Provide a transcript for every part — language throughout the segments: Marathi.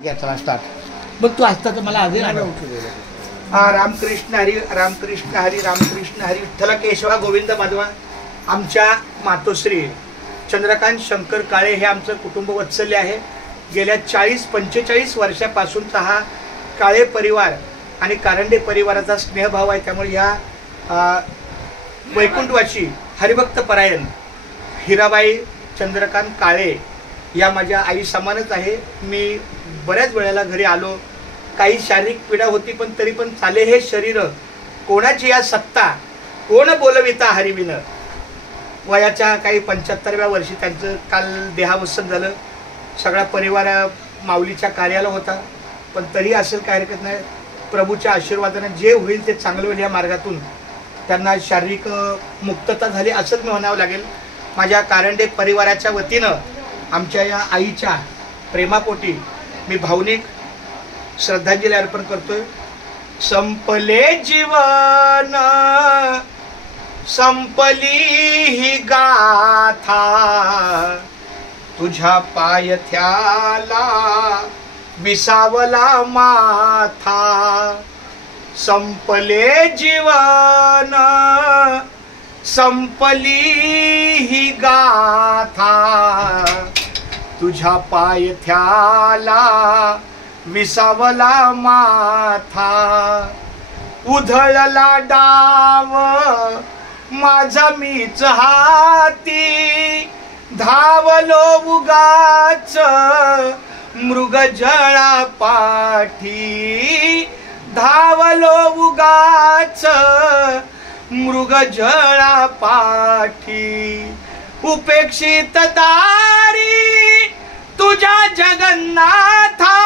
घ्या चला स्टार्ट। मग तू असता तर मला आजही रामकृष्ण हरी रामकृष्ण हरी रामकृष्ण हरी विठ्ठल केशवा गोविंद माधवा। आमच्या मातोश्री चंद्रकांत शंकर काळे हे आमचं कुटुंब वत्सल्य आहे। गेल्या 40-45 वर्षापासूनचा हा काळे परिवार आणि कारंडे परिवाराचा स्नेहभाव आहे। त्यामुळे या वैकुंठवासी हरिभक्त परायण हिराबाई चंद्रकांत काळे या माझ्या आई समानच आहे। मी बऱ्याच वेळेला घरी आलो, काही शारीरिक पीडा होती, पण तरी पण चाले हे शरीर कोणाची या सत्ता कोण बोलविता हरिविन। वयाच्या काही 75व्या वर्षी त्यांचं काल देहावसन झालं। सगळा परिवार माऊलीच्या कार्याला होता, पण तरी असेल काही हरकत नाही। प्रभूच्या आशीर्वादाने जे होईल ते चांगलं होईल। या मार्गातून त्यांना शारीरिक मुक्तता झाली असंच मी म्हणावं लागेल। माझ्या कारंडे परिवाराच्या वतीनं आमच्या या आईच्या प्रेमापोटी मी भावनिक श्रद्धांजली अर्पण करतोय। संपले जीवन संपली ही गाथा, तुझ्या पायथ्याला विसावला माथा। संपले जीवन संपली ही गाथा, तुझ्या पायथ्याला विसावला माथा। उधळला डाव माझा मीच हाती, धावलो उगाच मृगजळा पाठी। धावलो उगाच मृगजळा पाठी। उपेक्षित दारी तुझ्या जगन्नाथा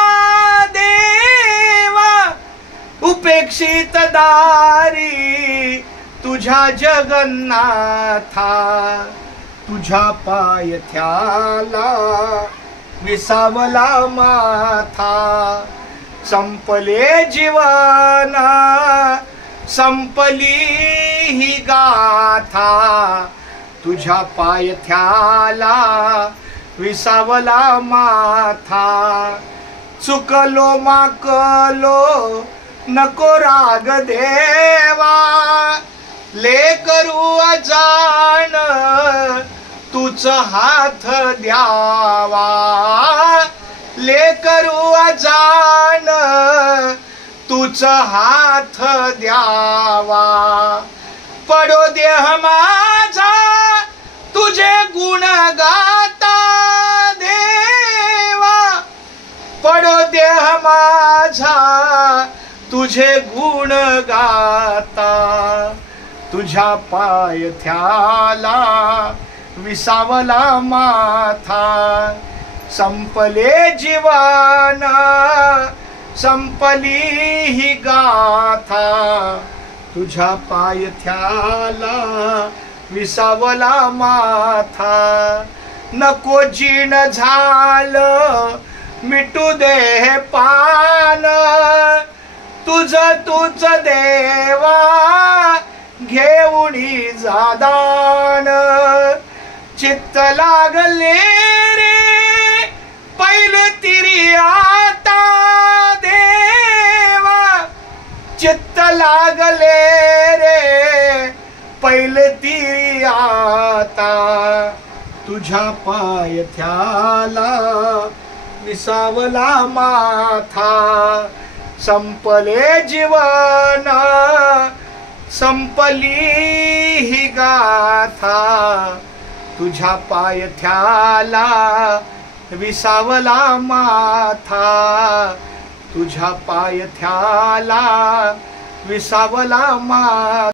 देवा, उपेक्षित दारी तुझ्या जगन्नाथा। तुझ्या पायथ्याला विसावला माथा। संपले जीवन संपली ही गाथा, तुझ्या पायथ्याला विसावला माथा। चुकलो माकलो नको राग देवा, लेकरू अजाण तूच हात द्यावा। लेकरू अजाण तूच हात द्यावा। पडो देह माझा तुझे गुण गाता देवा, पडो देह माझा तुझे गुण गाता। तुझ्या पायथ्याला विसावला माथा। संपले जीवन संपली ही गाथा, तुझ्या पायथ्याला विसावला माथा। नको जीण झालं मिटू दे पान, तुझ तुझ देवा घेऊनी जादान। चित्त लागले रे पहिले तिरी आता देवा, चित्त लागले रे पहिले तिरी आता। तुझ्या पायथ्याला विसावला माथा। संपले जीवन संपली ही गाथा, तुझ्या पायथ्याला विसावला माथा। तुझ्या पायथ्याला विसावला माथा।